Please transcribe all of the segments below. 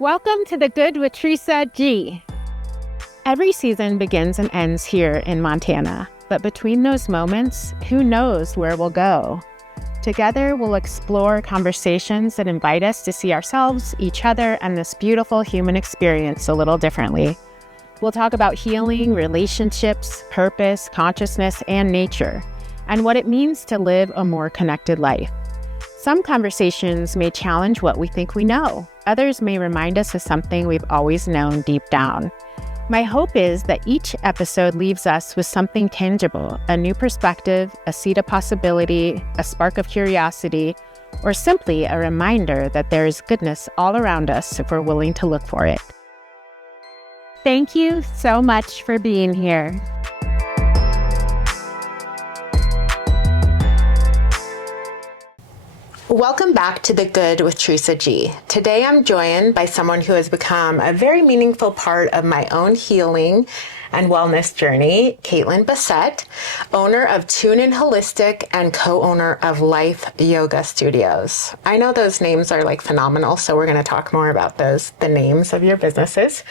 Welcome to The Good with Theresa G. Every season begins and ends here in Montana, but between those moments, who knows where we'll go? Together, we'll explore conversations that invite us to see ourselves, each other, and this beautiful human experience a little differently. We'll talk about healing, relationships, purpose, consciousness, and nature, and what it means to live a more connected life. Some conversations may challenge what we think we know. Others may remind us of something we've always known deep down. My hope is that each episode leaves us with something tangible, a new perspective, a seed of possibility, a spark of curiosity, or simply a reminder that there is goodness all around us if we're willing to look for it. Thank you so much for being here. Welcome back to The Good with Theresa G. Today I'm joined by someone who has become a very meaningful part of my own healing and wellness journey, Katelyn Bessette, owner of Attuned Holistic and co-owner of Life Yoga Studios. I know those names are like phenomenal, so we're going to talk more about those, the names of your businesses.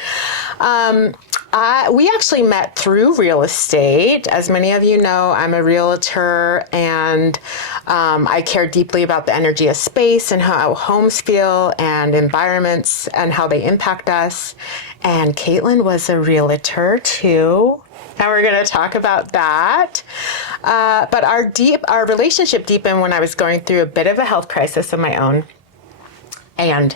We actually met through real estate. As many of you know, I'm a realtor, and I care deeply about the energy of space and how homes feel and environments and how they impact us. And Katelyn was a realtor too, and we're going to talk about that. But our relationship deepened when I was going through a bit of a health crisis of my own. And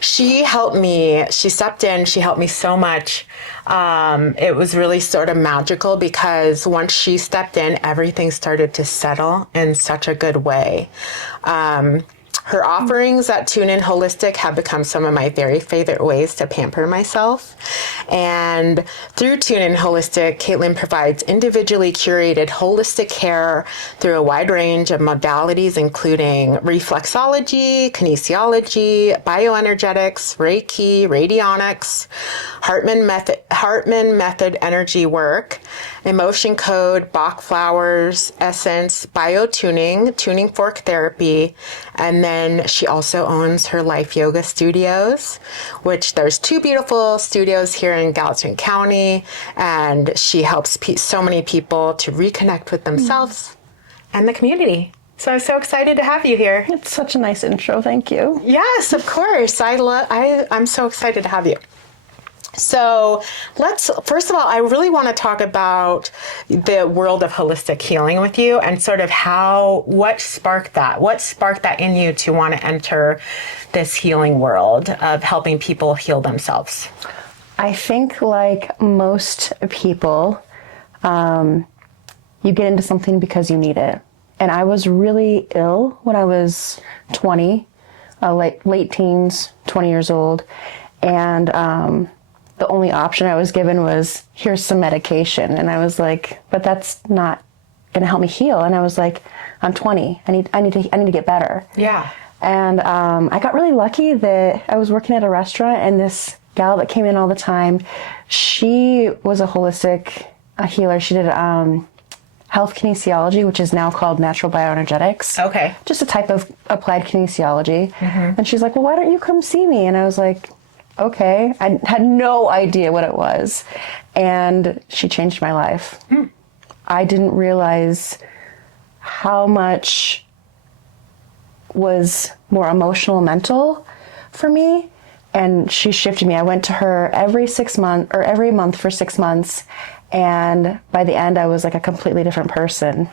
she helped me, she stepped in, she helped me so much. It was really sort of magical because once she stepped in, everything started to settle in such a good way. Her offerings at Attuned Holistic have become some of my very favorite ways to pamper myself. And through Attuned Holistic, Katelyn provides individually curated holistic care through a wide range of modalities, including reflexology, kinesiology, bioenergetics, Reiki, radionics, Hartman method energy work, emotion code, Bach flowers, essence, biotuning, tuning fork therapy, and then she also owns her Life Yoga Studios, which there's two beautiful studios here in Gallatin County, and she helps so many people to reconnect with themselves and the community. So I'm so excited to have you here. It's such a nice intro. Thank you. Yes, of course. I'm so excited to have you. So first of all, I really want to talk about the world of holistic healing with you and sort of what sparked that in you to want to enter this healing world of helping people heal themselves. I think like most people, you get into something because you need it. And I was really ill when I was 20, late teens, 20 years old. And, the only option I was given was, here's some medication. And I was like, but that's not going to help me heal. And I was like, I'm 20. I need to get better. Yeah. And I got really lucky that I was working at a restaurant, and this gal that came in all the time, she was a holistic healer. She did health kinesiology, which is now called natural bioenergetics. Okay. Just a type of applied kinesiology. Mm-hmm. And she's like, well, why don't you come see me? And I was like, okay. I had no idea what it was. And she changed my life. Mm. I didn't realize how much was more emotional and mental for me. And she shifted me. I went to her every month for 6 months. And by the end, I was like a completely different person.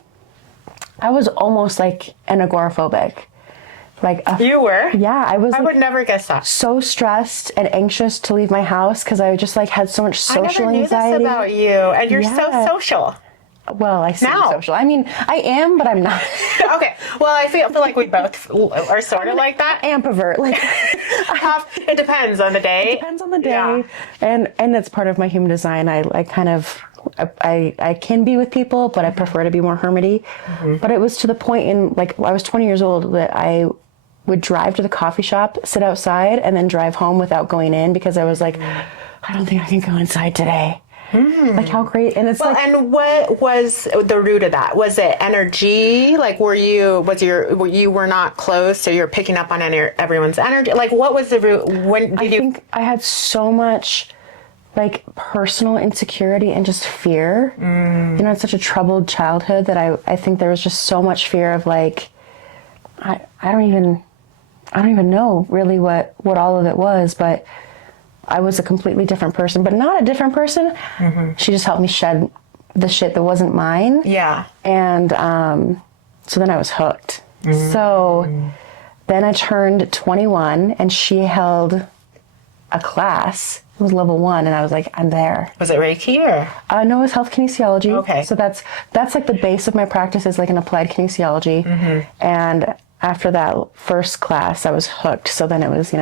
I was almost like an agoraphobic. You were? Yeah, I would never guess that. So stressed and anxious to leave my house because I just like had so much social anxiety. I never knew this about you, and you're so social. Well, I say social. I mean, I am, but I'm not. Okay. Well, I feel like we both are sort of like that. Ambivert. Like, it depends on the day. It depends on the day, yeah. And that's part of my human design. I can be with people, but I prefer to be more hermity. Mm-hmm. But it was to the point I was 20 years old that I would drive to the coffee shop, sit outside, and then drive home without going in because I was like, I don't think I can go inside today. Like how great. And it's Well, like, and what was the root of that? Was it energy? Like, you were not close, so you're picking up on everyone's energy? Like, what was the root? When I think I had so much like personal insecurity and just fear. You know, it's such a troubled childhood that I think there was just so much fear of like, I don't even know really what all of it was, but I was a completely different person, but not a different person. She just helped me shed the shit that wasn't mine. Yeah. And so then I was hooked. So then I turned 21 and she held a class. It was level 1 and I was like, I'm there. Was it Reiki or? No, it was health kinesiology. Okay. So that's like the base of my practice is like an applied kinesiology. And after that first class, I was hooked. So then it was,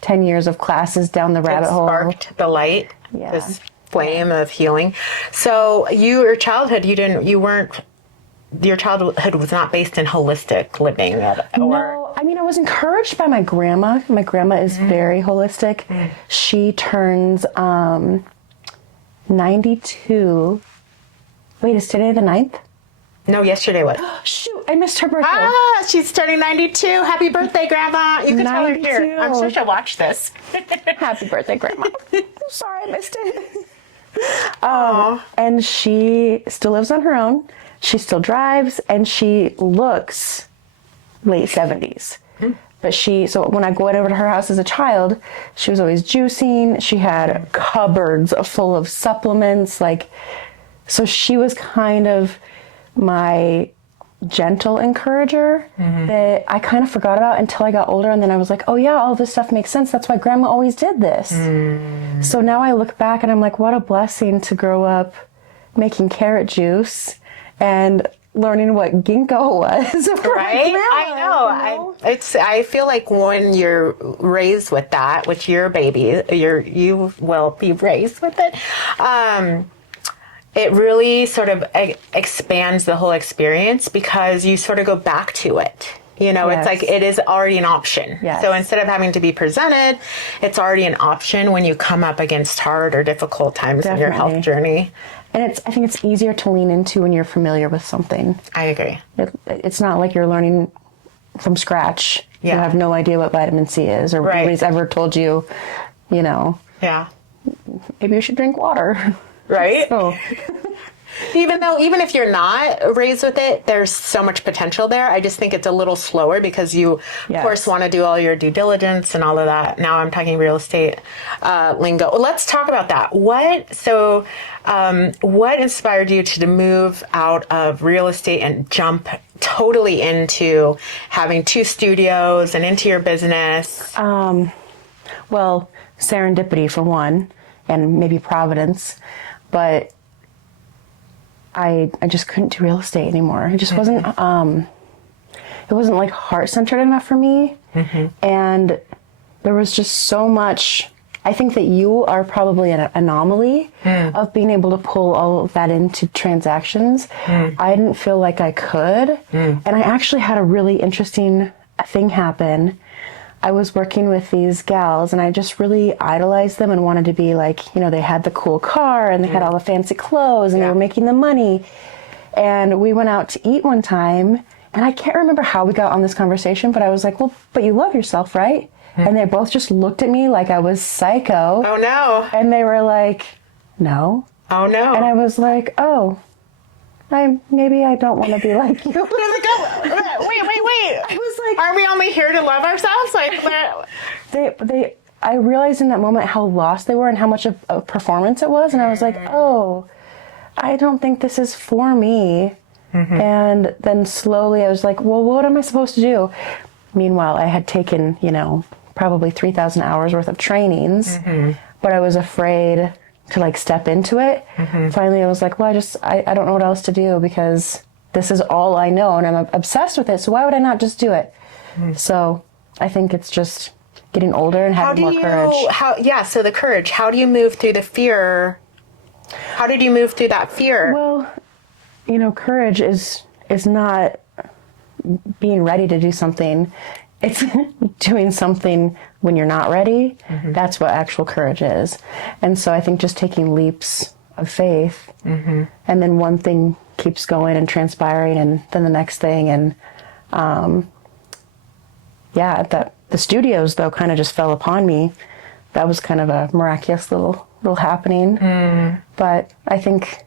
10 years of classes down the rabbit hole. Sparked the light, Yeah. this flame of healing. So your childhood was not based in holistic living No, I mean, I was encouraged by my grandma. My grandma is very holistic. She turns 92. Wait, is today the 9th? No, yesterday was. Shoot, I missed her birthday. She's turning 92. Happy birthday, Grandma. You can tell her here. 92. I'm sure she'll watch this. Happy birthday, Grandma. I'm sorry I missed it. And she still lives on her own. She still drives, and she looks late 70s. But so when I went over to her house as a child, she was always juicing. She had cupboards full of supplements. So she was kind of my gentle encourager that I kind of forgot about until I got older. And then I was like, oh yeah, all this stuff makes sense. That's why Grandma always did this. So now I look back and I'm like, what a blessing to grow up making carrot juice and learning what ginkgo was. Right? I know. I feel like when you're raised with that, which you're a baby, you will be raised with it. It really sort of expands the whole experience because you sort of go back to it. It's like it is already an option. Yes. So instead of having to be presented, it's already an option when you come up against hard or difficult times in your health journey. And I think it's easier to lean into when you're familiar with something. I agree. It's not like you're learning from scratch. Yeah. You have no idea what vitamin C is or nobody's ever told you, Yeah. maybe you should drink water. Right? So, Even if you're not raised with it, there's so much potential there. I just think it's a little slower because you, of course, want to do all your due diligence and all of that. Now I'm talking real estate lingo. Let's talk about that. What inspired you to move out of real estate and jump totally into having 2 studios and into your business? well, serendipity for one, and maybe providence, but I just couldn't do real estate anymore. It just wasn't, it wasn't like heart-centered enough for me. And there was just so much. I think that you are probably an anomaly of being able to pull all of that into transactions. I didn't feel like I could. And I actually had a really interesting thing happen. I was working with these gals and I just really idolized them and wanted to be like, they had the cool car and they had all the fancy clothes and they were making the money. And we went out to eat one time and I can't remember how we got on this conversation, but I was like, well, but you love yourself, right? And they both just looked at me like I was psycho. Oh no. And they were like, no. Oh no. And I was like, oh, maybe I don't want to be like you. Wait. I was like, are we only here to love ourselves? I realized in that moment how lost they were and how much of a performance it was. And I was like, oh, I don't think this is for me. And then slowly I was like, well, what am I supposed to do? Meanwhile, I had taken, probably 3,000 hours worth of trainings, but I was afraid to step into it. Finally, I was like, well, I don't know what else to do because this is all I know and I'm obsessed with it. So why would I not just do it? So I think it's just getting older and having more courage. So the courage, how do you move through the fear? How did you move through that fear? Well, courage is not being ready to do something. It's doing something when you're not ready, that's what actual courage is. And so I think just taking leaps of faith, and then one thing keeps going and transpiring, and then the next thing. And that the studios, though, kind of just fell upon me. That was kind of a miraculous little happening. But I think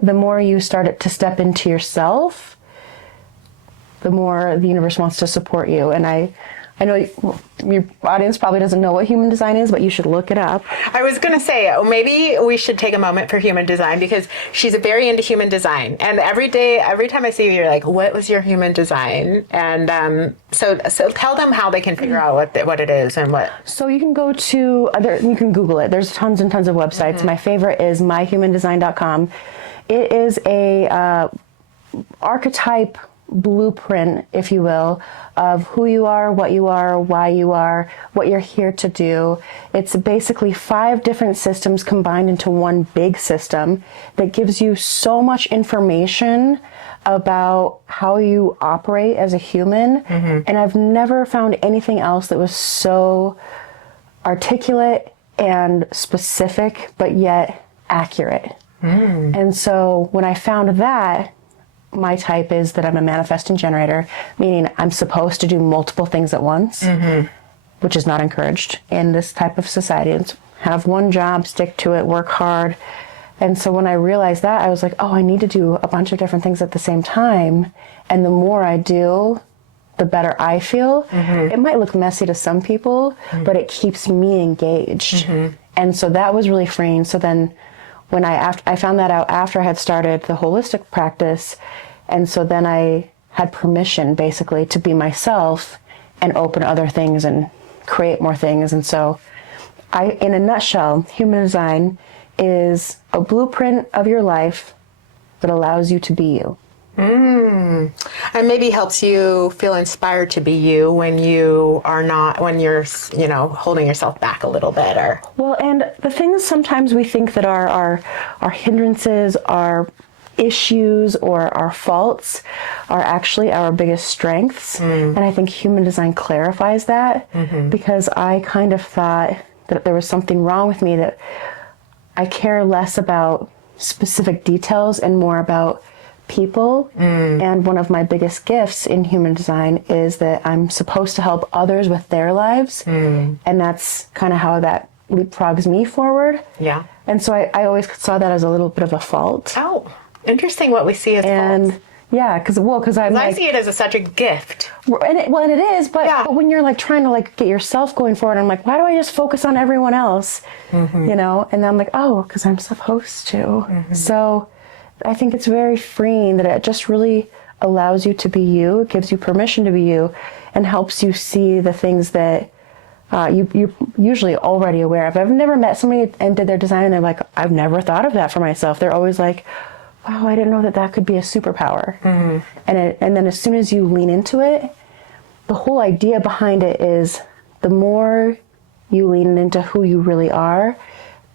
the more you start to step into yourself, the more the universe wants to support you. And I know your audience probably doesn't know what human design is, but you should look it up. I was going to say, maybe we should take a moment for human design, because she's very into human design. And every time I see you, you're like, what was your human design? And so tell them how they can figure out what it is and what. So you can go to, you can Google it. There's tons and tons of websites. My favorite is myhumandesign.com. It is a archetype blueprint, if you will, of who you are, why you are, what you're here to do. It's basically 5 different systems combined into one big system that gives you so much information about how you operate as a human. And I've never found anything else that was so articulate and specific, but yet accurate. And so when I found that, my type is that I'm a manifesting generator, meaning I'm supposed to do multiple things at once, which is not encouraged in this type of society. It's have one job, stick to it, work hard. And so when I realized that, I was like, oh, I need to do a bunch of different things at the same time. And the more I do, the better I feel. It might look messy to some people, but it keeps me engaged. And so that was really freeing. So then when I found that out after I had started the holistic practice, and so then I had permission basically to be myself and open other things and create more things. And so in a nutshell, human design is a blueprint of your life that allows you to be you. And maybe helps you feel inspired to be you when you're holding yourself back a little bit. Well, and the things sometimes we think that are hindrances, are issues, or our faults are actually our biggest strengths. And I think human design clarifies that, because I kind of thought that there was something wrong with me, that I care less about specific details and more about people. And one of my biggest gifts in human design is that I'm supposed to help others with their lives. And that's kind of how that leapfrogs me forward. Yeah. And so I always saw that as a little bit of a fault. Oh, interesting what we see as faults. Yeah, because I see it as such a gift. And it is, but when you're like trying to like get yourself going forward, I'm like, why do I just focus on everyone else? And then I'm like, oh, because I'm supposed to. So I think it's very freeing that it just really allows you to be you. It gives you permission to be you and helps you see the things that you're usually already aware of. I've never met somebody and did their design and they're like, I've never thought of that for myself. They're always like, wow, I didn't know that could be a superpower. And then as soon as you lean into it, the whole idea behind it is the more you lean into who you really are,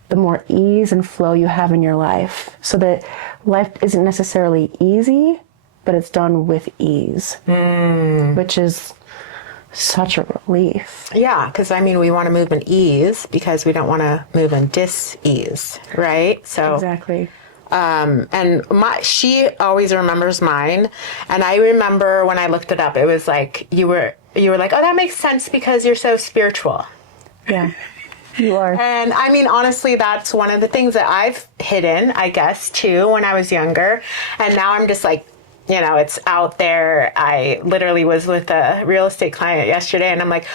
the more ease and flow you have in your life. So that life isn't necessarily easy, but it's done with ease, which is such a relief. Yeah, because we want to move in ease because we don't want to move in dis-ease, right? So exactly. And she always remembers mine. And I remember when I looked it up, it was like, you were like, oh, that makes sense because you're so spiritual. Yeah, you are. And honestly, that's one of the things that I've hidden, I guess, too, when I was younger. And now I'm just like, it's out there. I literally was with a real estate client yesterday and I'm like,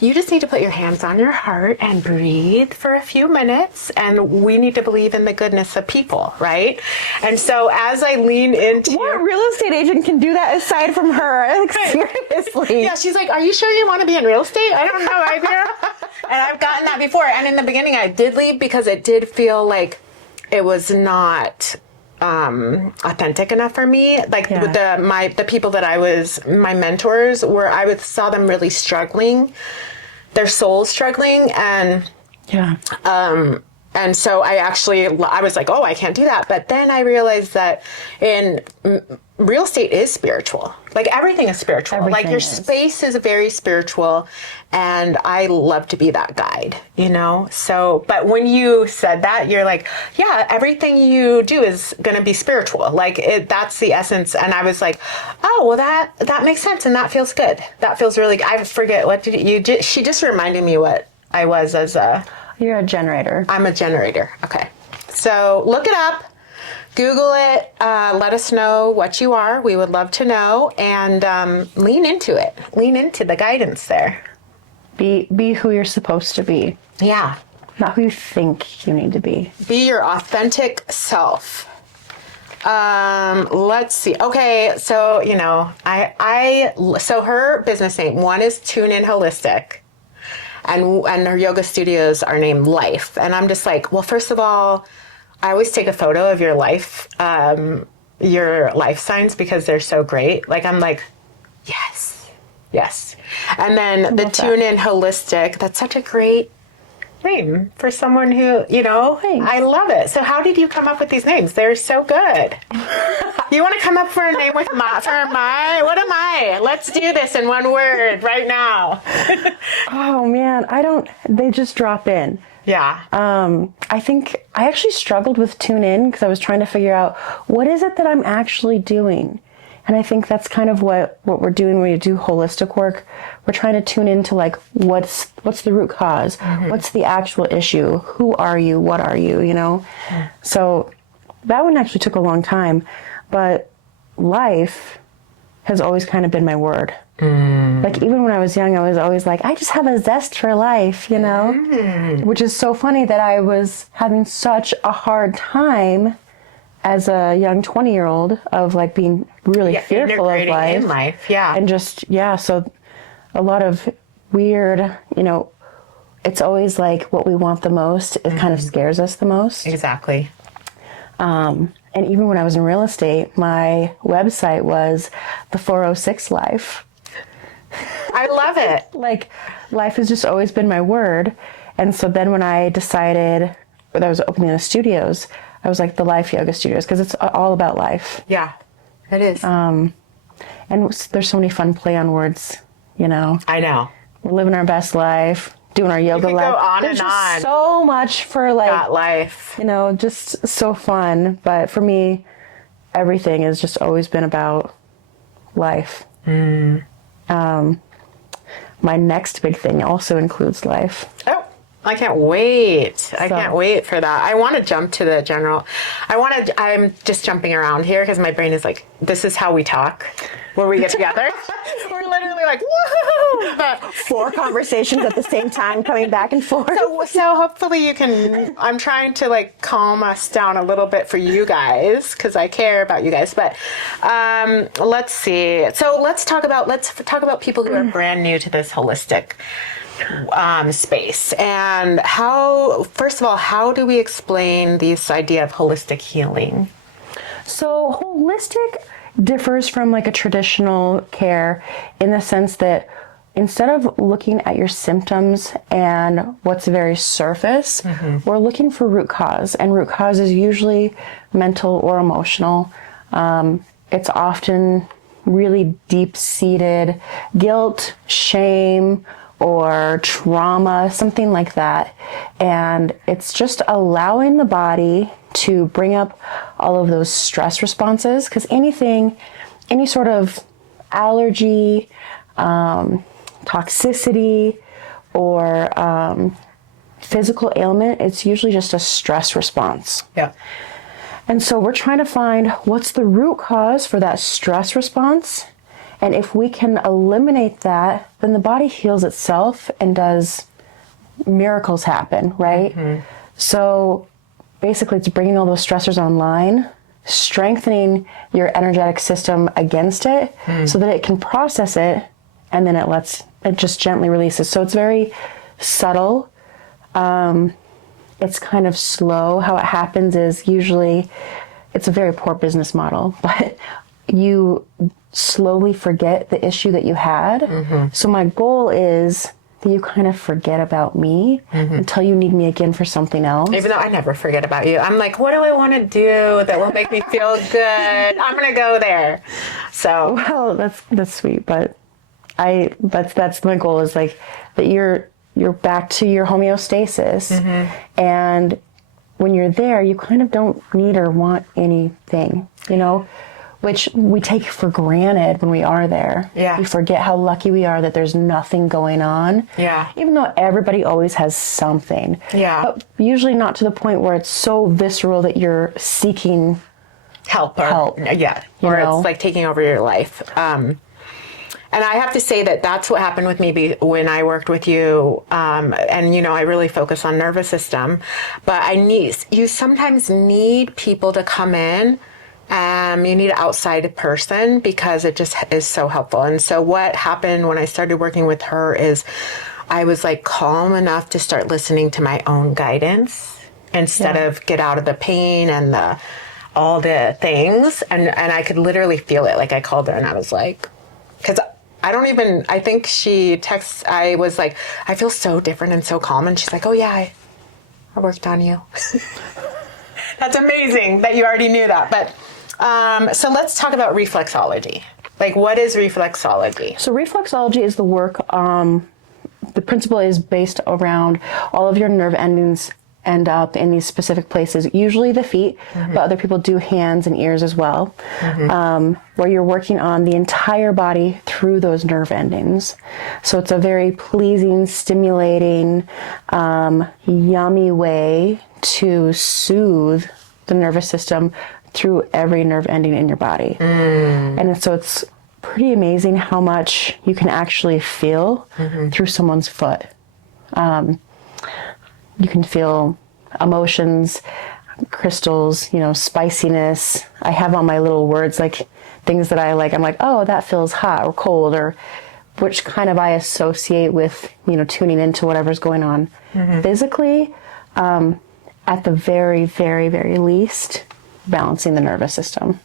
you just need to put your hands on your heart and breathe for a few minutes. And we need to believe in the goodness of people, right? And so as I lean into... What real estate agent can do that aside from her? Like, seriously. Yeah, she's like, are you sure you want to be in real estate? I don't know idea. And I've gotten that before. And in the beginning I did leave because it did feel like it was not... authentic enough for me. Like with the people that my mentors were, saw them really struggling, their souls struggling, and And so I was like, oh, I can't do that. But then I realized that real estate is spiritual. Like everything is spiritual. Everything like your is. space is very spiritual. And I love to be that guide, you know? So, but when you said that, you're like, yeah, everything you do is going to be spiritual. Like that's the essence. And I was like, oh, well, that makes sense. And that feels good. That feels really good. I forget what she just reminded me what I was as You're a generator. I'm a generator. Okay. So look it up, Google it, let us know what you are. We would love to know, and lean into it. Lean into the guidance there. Be who you're supposed to be. Yeah. Not who you think you need to be. Be your authentic self. Let's see. Okay. So, you know, so her business name, one is Tune In Holistic. And her yoga studios are named Life. And I'm just like, well, first of all, I always take a photo of your life signs because they're so great. Like, I'm like, yes. And then the Tune In Holistic, that's such a great name for someone who, you know, Thanks. I love it. So how did you come up with these names? They're so good. You want to come up for a name with what am I? Let's do this in one word right now. Oh man, they just drop in. Yeah. I think I actually struggled with tune in because I was trying to figure out what is it that I'm actually doing. And I think that's kind of what we're doing when we do holistic work. We're trying to tune into like, what's the root cause? Mm-hmm. What's the actual issue? Who are you? What are you? You know? Mm. So that one actually took a long time, but life has always kind of been my word. Mm. Like even when I was young, I was always like, I just have a zest for life, you know? Mm. Which is so funny that I was having such a hard time as a young 20-year-old of like being really fearful of life. Yeah. And just, so a lot of weird, you know, it's always like what we want the most, it kind of scares us the most. Exactly. And even when I was in real estate, my website was the 406 Life. I love it. Like life has just always been my word. And so then when I decided that I was opening the studios, I was like the Life Yoga Studios because it's all about life. Yeah, it is. And there's so many fun play on words, you know. I know. We're living our best life, doing our yoga life. Go on there's and just on. so much for like that life. You know, just so fun. But for me, everything has just always been about life. Mm. My next big thing also includes life. Oh. I can't wait. I can't wait for that. I want to jump to the general. I'm just jumping around here because my brain is like, this is how we talk when we get together. We're literally like, woohoo! But 4 conversations at the same time coming back and forth. So hopefully you can, I'm trying to like calm us down a little bit for you guys because I care about you guys. But let's see. So let's talk about people who are brand new to this holistic space, and first of all, how do we explain this idea of holistic healing? So holistic differs from like a traditional care in the sense that instead of looking at your symptoms and what's very surface, we're looking for root cause, and root cause is usually mental or emotional. It's often really deep-seated guilt, shame, or trauma, something like that. And it's just allowing the body to bring up all of those stress responses, because any sort of allergy, toxicity, or physical ailment, it's usually just a stress response. Yeah. And so we're trying to find what's the root cause for that stress response. And if we can eliminate that, then the body heals itself and does miracles happen, right? Mm-hmm. So basically it's bringing all those stressors online, strengthening your energetic system against it so that it can process it, and then it just gently releases. So it's very subtle. It's kind of slow. How it happens is usually, it's a very poor business model, but you slowly forget the issue that you had. Mm-hmm. So my goal is that you kind of forget about me until you need me again for something else. Even though I never forget about you. I'm like, what do I want to do that will make me feel good? I'm going to go there. So, well, that's sweet, but that's my goal, is like that you're back to your homeostasis, and when you're there, you kind of don't need or want anything, you know, which we take for granted when we are there. Yeah. We forget how lucky we are that there's nothing going on. Yeah. Even though everybody always has something. Yeah. But usually not to the point where it's so visceral that you're seeking help. Yeah. You Or know? it's like taking over your life. And I have to say that that's what happened with me when I worked with you. And, you know, I really focus on nervous system. But you sometimes need people to come in. You need an outside person, because it just is so helpful. And so what happened when I started working with her is I was like calm enough to start listening to my own guidance instead of get out of the pain and all the things. And I could literally feel it. Like I called her and I was like, because I think she texts, I was like, I feel so different and so calm. And she's like, oh yeah, I worked on you. That's amazing that you already knew that. But so let's talk about reflexology. Like, what is reflexology? So reflexology is the work, the principle is based around all of your nerve endings end up in these specific places, usually the feet, but other people do hands and ears as well, where you're working on the entire body through those nerve endings. So it's a very pleasing, stimulating, yummy way to soothe the nervous system through every nerve ending in your body. And so it's pretty amazing how much you can actually feel through someone's foot. You can feel emotions, crystals, you know, spiciness. I have all my little words, like things that I like. I'm like, oh, that feels hot or cold, or which kind of I associate with, you know, tuning into whatever's going on physically. At the very, very, very least, balancing the nervous system.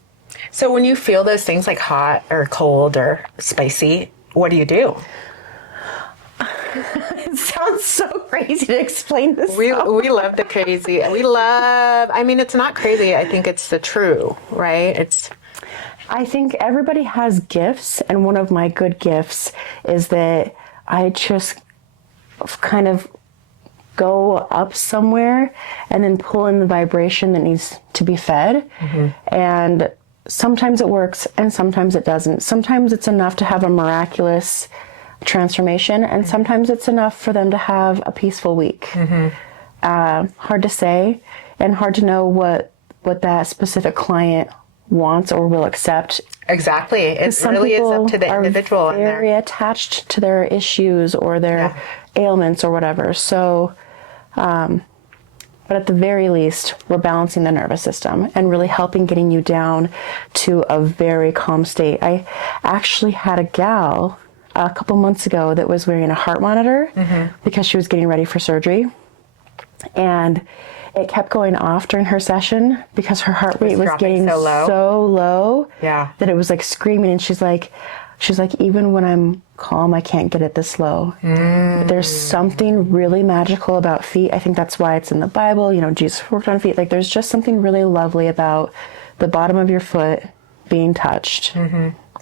So when you feel those things like hot or cold or spicy, what do you do? It sounds so crazy to explain this. We love the crazy. I mean, it's not crazy. I think it's the true, right? I think everybody has gifts, and one of my good gifts is that I just kind of go up somewhere and then pull in the vibration that needs to be fed. And sometimes it works and sometimes it doesn't. Sometimes it's enough to have a miraculous transformation, and sometimes it's enough for them to have a peaceful week. Hard to say, and hard to know what that specific client wants or will accept. Exactly. It really is up to the individual. Are very attached to their issues or their ailments or whatever. So, but at the very least, we're balancing the nervous system and really helping getting you down to a very calm state. I actually had a gal a couple months ago that was wearing a heart monitor because she was getting ready for surgery. And it kept going off during her session because her heart rate was getting so low that it was like screaming. And she's like, even when I'm calm, I can't get it this low. But there's something really magical about feet. I think that's why it's in the Bible. You know, Jesus worked on feet. Like, there's just something really lovely about the bottom of your foot being touched.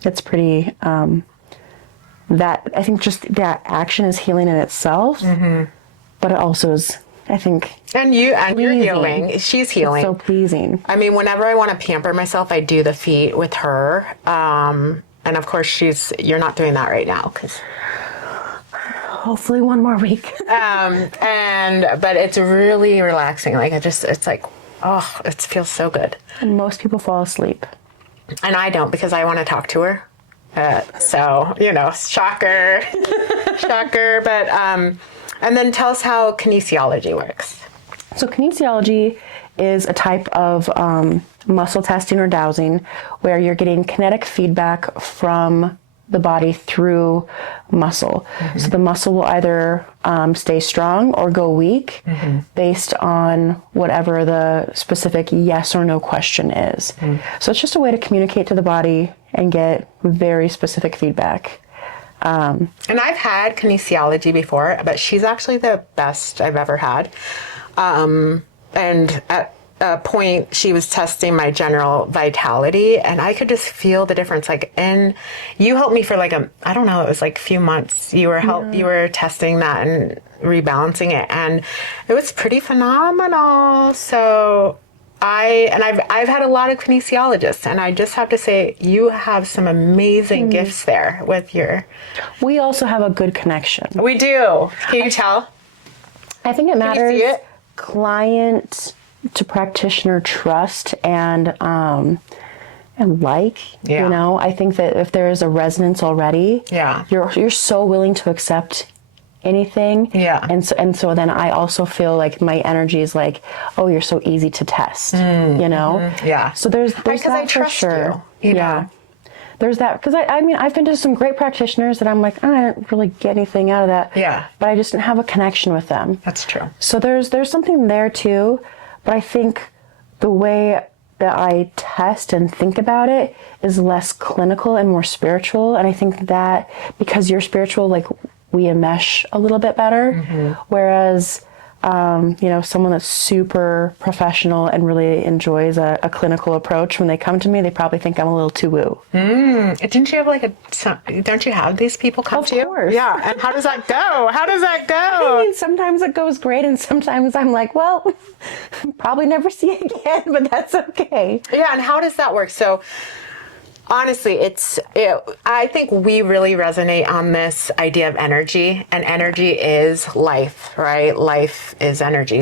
It's pretty, that I think just that action is healing in itself, but it also is, I think, and you're healing. She's healing. It's so pleasing. I mean, whenever I want to pamper myself, I do the feet with her. And of course, you're not doing that right now, because hopefully one more week. But it's really relaxing. Like it's like, oh, it feels so good. And most people fall asleep. And I don't, because I want to talk to her. So, you know, shocker. But, and then tell us how kinesiology works. So kinesiology is a type of muscle testing or dowsing where you're getting kinetic feedback from the body through muscle. So the muscle will either stay strong or go weak based on whatever the specific yes or no question is. So it's just a way to communicate to the body and get very specific feedback. And I've had kinesiology before, but she's actually the best I've ever had. And at a point, she was testing my general vitality, and I could just feel the difference. Like, and you helped me for like I don't know, it was like a few months. You were testing that and rebalancing it, and it was pretty phenomenal. So I've had a lot of kinesiologists, and I just have to say, you have some amazing gifts there with your. We also have a good connection. We do. Can you tell? I think it matters. Can you see it? Client to practitioner trust and Yeah. you know, I think that if there is a resonance already, Yeah. you're so willing to accept anything. Yeah. And so then I also feel like my energy is like, oh, you're so easy to test, you know? Yeah. So there's Because that I for trust sure. you know? Yeah. There's that, because I mean, I've been to some great practitioners that I'm like, I don't really get anything out of that. Yeah. But I just didn't have a connection with them. That's true. So there's something there too, but I think the way that I test and think about it is less clinical and more spiritual. And I think that because you're spiritual, like we enmesh a little bit better. Whereas, you know, someone that's super professional and really enjoys a clinical approach, when they come to me, they probably think I'm a little too woo. Didn't you have don't you have these people come to you? Of course. Yeah. And how does that go? How does that go? I mean, sometimes it goes great, and sometimes I'm like, well, probably never see it again, but that's okay. Yeah. And how does that work? So honestly, I think we really resonate on this idea of energy, and energy is life, right? Life is energy.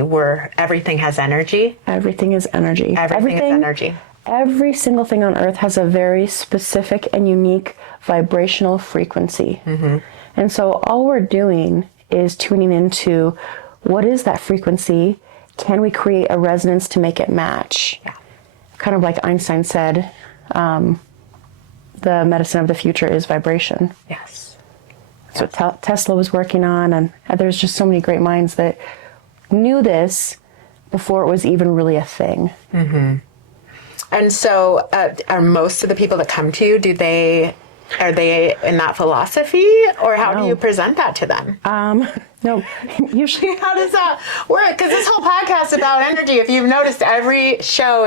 Everything has energy. Everything is energy. Everything is energy. Every single thing on earth has a very specific and unique vibrational frequency. And so all we're doing is tuning into what is that frequency? Can we create a resonance to make it match? Yeah. Kind of like Einstein said, the medicine of the future is vibration. Yes. That's what Tesla was working on, and there's just so many great minds that knew this before it was even really a thing. And so are most of the people that come to you, are they in that philosophy, or how do you present that to them? No, usually. How does that work? Because this whole podcast is about energy. If you've noticed, every show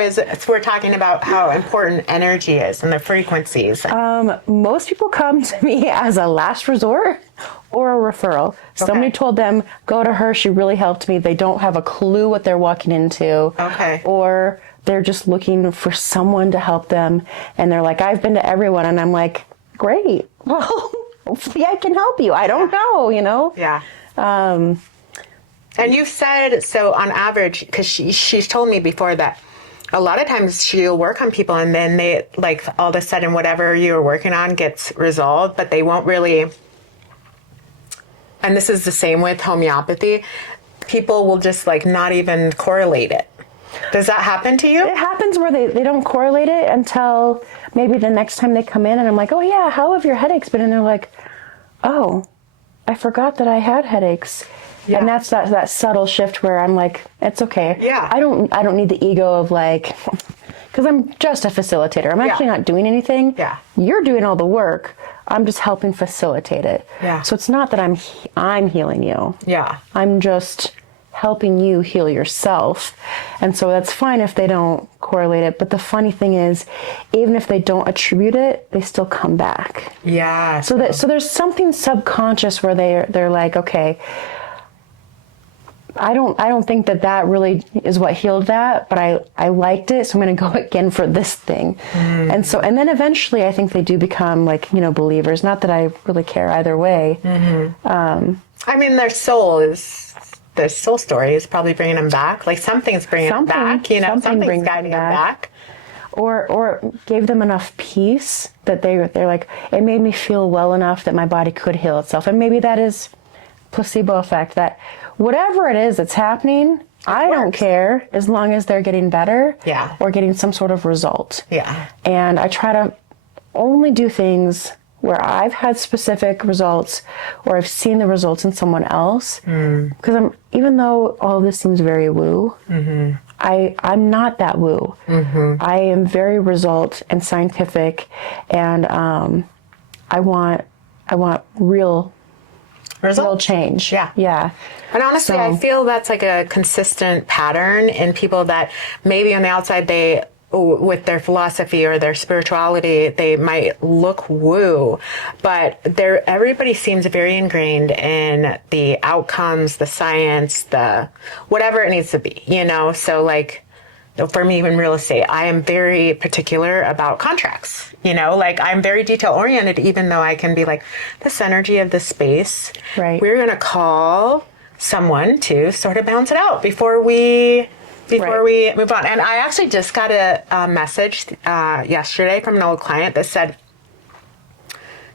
we're talking about how important energy is and the frequencies. Most people come to me as a last resort or a referral. Somebody told them, go to her, she really helped me. They don't have a clue what they're walking into. Okay. Or they're just looking for someone to help them, and they're like, I've been to everyone, and I'm like, great. Well, hopefully I can help you. I don't know, you know? Yeah. And you said, so on average, because she's told me before that a lot of times she'll work on people, and then they, like, all of a sudden whatever you were working on gets resolved, but they won't really, and this is the same with homeopathy, people will just like not even correlate it. Does that happen to you? It happens where they don't correlate it until maybe the next time they come in, and I'm like, oh yeah, how have your headaches been? And they're like, oh, I forgot that I had headaches. Yeah. And that's that subtle shift where I'm like, it's okay. Yeah. I don't need the ego of like, because I'm just a facilitator. I'm actually not doing anything. Yeah. You're doing all the work. I'm just helping facilitate it. Yeah. So it's not that I'm healing you. Yeah. I'm just helping you heal yourself. And so that's fine if they don't correlate it. But the funny thing is, even if they don't attribute it, they still come back. Yeah. So there's something subconscious where they're like, okay, I don't think that really is what healed that, but I liked it, so I'm going to go again for this thing. And then eventually I think they do become like, you know, believers. Not that I really care either way. I mean, their soul story is probably bringing them back. Like something's bringing them back, you know, something's guiding them back. Or gave them enough peace that they're like, it made me feel well enough that my body could heal itself. And maybe that is placebo effect, that whatever it is that's happening, I don't care as long as they're getting better or getting some sort of result. Yeah. And I try to only do things where I've had specific results or I've seen the results in someone else. Because even though all of this seems very woo, I'm not that woo. I am very result and scientific, and I want I want real change. Yeah. Yeah. And honestly, I feel that's like a consistent pattern in people that maybe on the outside they, with their philosophy or their spirituality, they might look woo, but everybody seems very ingrained in the outcomes, the science, the whatever it needs to be, you know? So like, for me, in real estate, I am very particular about contracts. You know, like I'm very detail oriented, even though I can be like, this energy of the space, right. We're going to call someone to sort of balance it out before we move on. And I actually just got a message yesterday from an old client that said,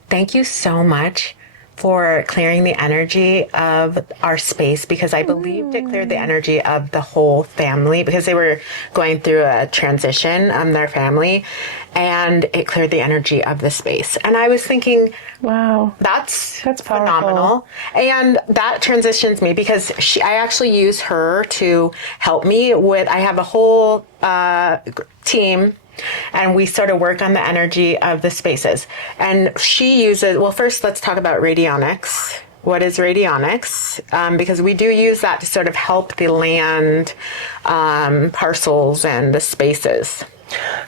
thank you so much for clearing the energy of our space, because I believed it cleared the energy of the whole family, because they were going through a transition, their family, and it cleared the energy of the space. And I was thinking, wow, that's phenomenal. And that transitions me, because I actually use her to help me with, I have a whole team, and we sort of work on the energy of the spaces. And she uses, well, first let's talk about radionics. What is radionics? Because we do use that to sort of help the land parcels and the spaces.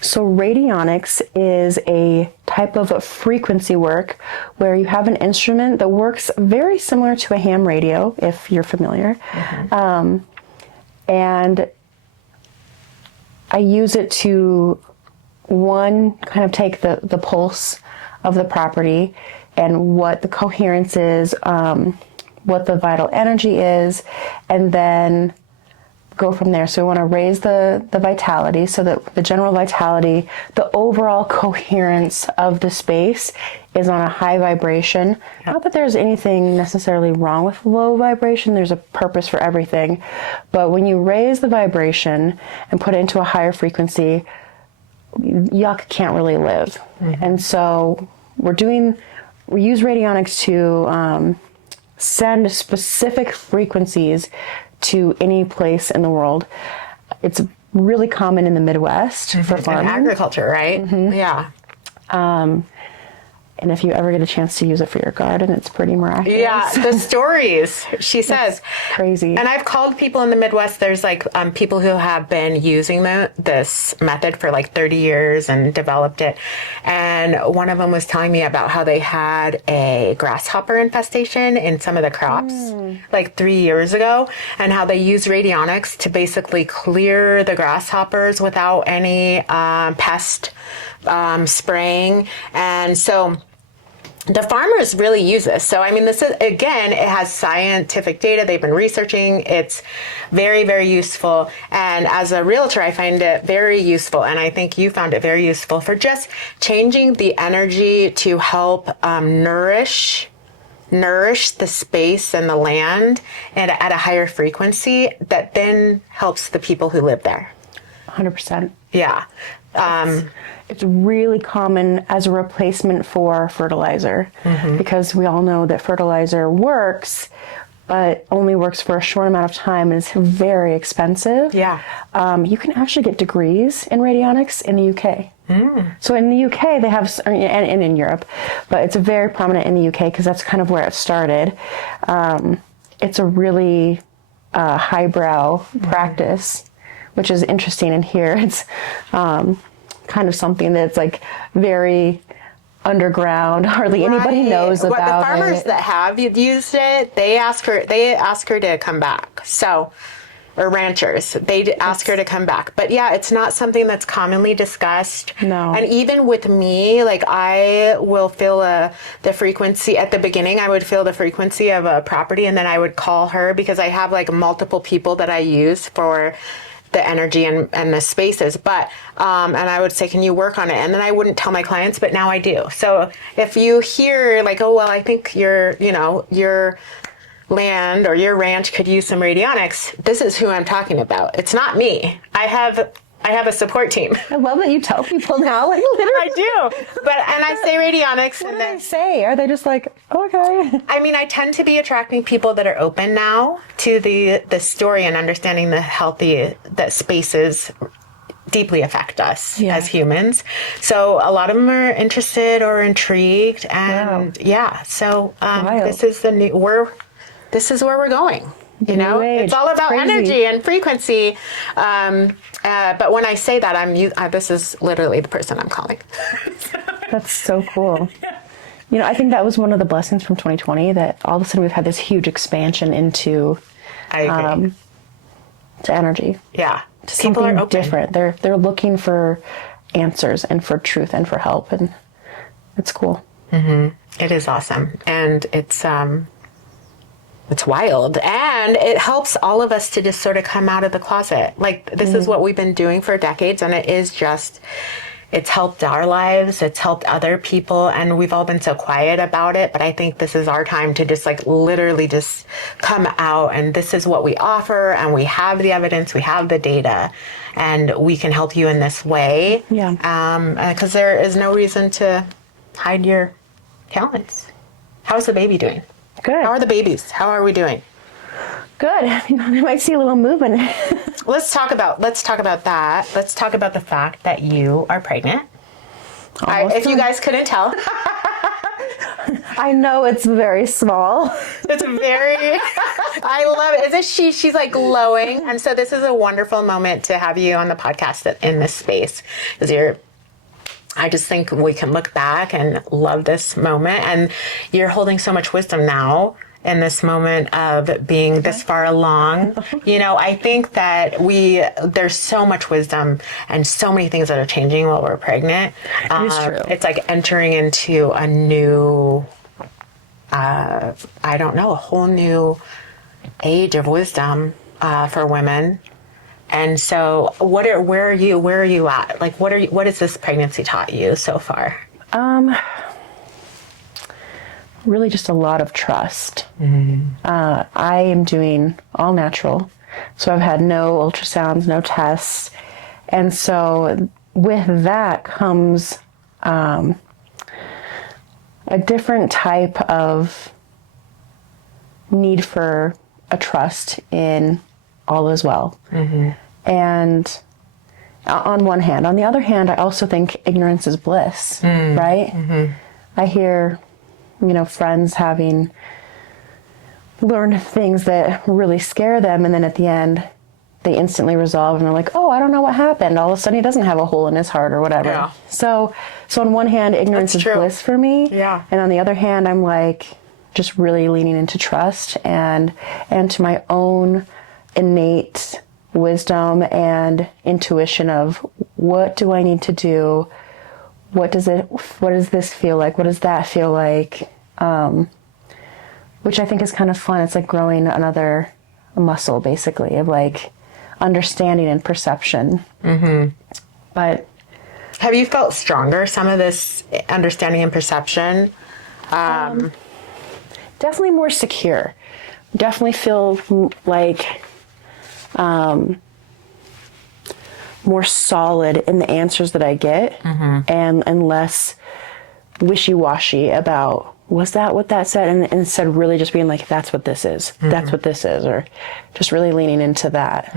So radionics is a type of frequency work where you have an instrument that works very similar to a ham radio, if you're familiar. Mm-hmm. And I use it to, one, kind of take the pulse of the property and what the coherence is, what the vital energy is, and then go from there. So we want to raise the vitality, so that the general vitality, the overall coherence of the space is on a high vibration. Not that there's anything necessarily wrong with low vibration. There's a purpose for everything. But when you raise the vibration and put it into a higher frequency, yuck can't really live. Mm-hmm. And so we use radionics to send specific frequencies to any place in the world. It's really common in the Midwest for farming. And agriculture, right? Mm-hmm. Yeah. And if you ever get a chance to use it for your garden, it's pretty miraculous. Yeah, the stories, she says. Crazy. And I've called people in the Midwest. There's like people who have been using this method for like 30 years and developed it. And one of them was telling me about how they had a grasshopper infestation in some of the crops like 3 years ago, and how they use radionics to basically clear the grasshoppers without any pest spraying. And so the farmers really use this. So, I mean, this is, again, it has scientific data. They've been researching. It's very, very useful. And as a realtor, I find it very useful. And I think you found it very useful for just changing the energy to help nourish the space and the land and at a higher frequency that then helps the people who live there. 100%. Yeah. It's really common as a replacement for fertilizer, because we all know that fertilizer works, but only works for a short amount of time and is very expensive. Yeah. You can actually get degrees in radionics in the UK. So in the UK, they have, and in Europe, but it's very prominent in the UK because that's kind of where it started. It's a really highbrow practice, which is interesting. And here it's kind of something that's like very underground. Hardly anybody knows about it. The farmers that have used it, they ask her to come back. So, or ranchers, they ask her to come back. But yeah, it's not something that's commonly discussed. No. And even with me, like I will feel the frequency at the beginning. I would feel the frequency of a property, and then I would call her because I have like multiple people that I use for the energy and the spaces, but and I would say, can you work on it? And then I wouldn't tell my clients, but now I do. So if you hear like, oh well, I think your land or your ranch could use some radionics, this is who I'm talking about. It's not me. I have a support team. I love that you tell people now, like literally. I do, and I say radionics. What do they say? Are they just like, okay? I mean, I tend to be attracting people that are open now to the story and understanding the healthy that spaces deeply affect us as humans. So a lot of them are interested or intrigued, and so this is this is where we're going. You know, it's all about energy and frequency. But when I say that, this is literally the person I'm calling. That's so cool. You know, I think that was one of the blessings from 2020, that all of a sudden we've had this huge expansion into to energy. Yeah. To something different. They're looking for answers and for truth and for help, and it's cool. Mm-hmm. It is awesome. And it's wild, and it helps all of us to just sort of come out of the closet. Like, this is what we've been doing for decades, and it's helped our lives, it's helped other people, and we've all been so quiet about it. But I think this is our time to just like literally just come out, and this is what we offer, and we have the evidence, we have the data, and we can help you in this way. Yeah. Because there is no reason to hide your talents. How's the baby doing? Good. How are the babies? How are we doing? Good. You know, they might see a little movement. Let's talk about that. Let's talk about the fact that you are pregnant. If you guys couldn't tell. I know it's very small. It's very, I love it. Isn't she? She's like glowing. And so this is a wonderful moment to have you on the podcast in this space, because I just think we can look back and love this moment. And you're holding so much wisdom now in this moment of being this far along. You know, I think that there's so much wisdom and so many things that are changing while we're pregnant. It is true. It's like entering into a new, a whole new age of wisdom for women. And so where are you at? Like, what has this pregnancy taught you so far? Really just a lot of trust. I am doing all natural. So I've had no ultrasounds, no tests. And so with that comes a different type of need for a trust in all is well. And on one hand. On the other hand, I also think ignorance is bliss, right? I hear, friends having learned things that really scare them, and then at the end, they instantly resolve and they're like, oh, I don't know what happened. All of a sudden, he doesn't have a hole in his heart or whatever. Yeah. So on one hand, ignorance is bliss for me. Yeah. And on the other hand, I'm like just really leaning into trust and to my own innate wisdom and intuition of what do I need to do? What does this feel like? What does that feel like? Which I think is kind of fun. It's like growing another muscle, basically, of like understanding and perception. But have you felt stronger, some of this understanding and perception? Definitely more secure. Definitely feel like more solid in the answers that I get, and less wishy-washy about, was that what that said? And instead really just being like, that's what this is. That's what this is. Or just really leaning into that.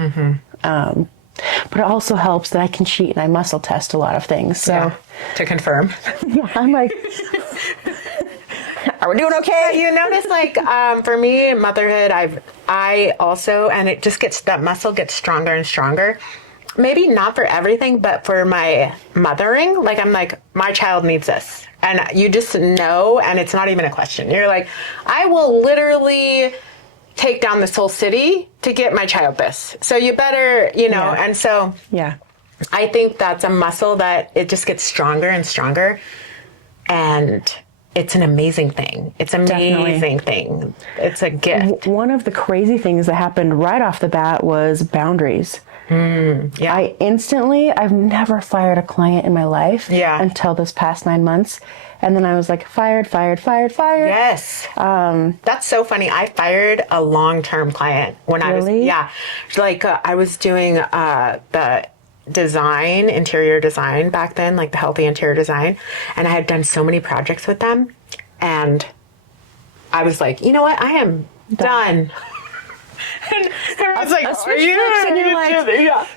But it also helps that I can cheat and I muscle test a lot of things. So to confirm. I'm like, are we doing okay? You notice, like, for me, motherhood, I also, and it just that muscle gets stronger and stronger. Maybe not for everything, but for my mothering, like, I'm like, my child needs this. And you just know, and it's not even a question. You're like, I will literally take down this whole city to get my child this. So you better, and so I think that's a muscle that it just gets stronger and stronger. And it's an amazing thing. It's an amazing thing. It's a gift. One of the crazy things that happened right off the bat was boundaries. I've never fired a client in my life until this past 9 months. And then I was like, fired. Yes. That's so funny. I fired a long-term client when I was, I was doing the interior design back then, like the healthy interior design. And I had done so many projects with them. And I was like, you know what? I am done. And everyone's like, switch flips, and you're like,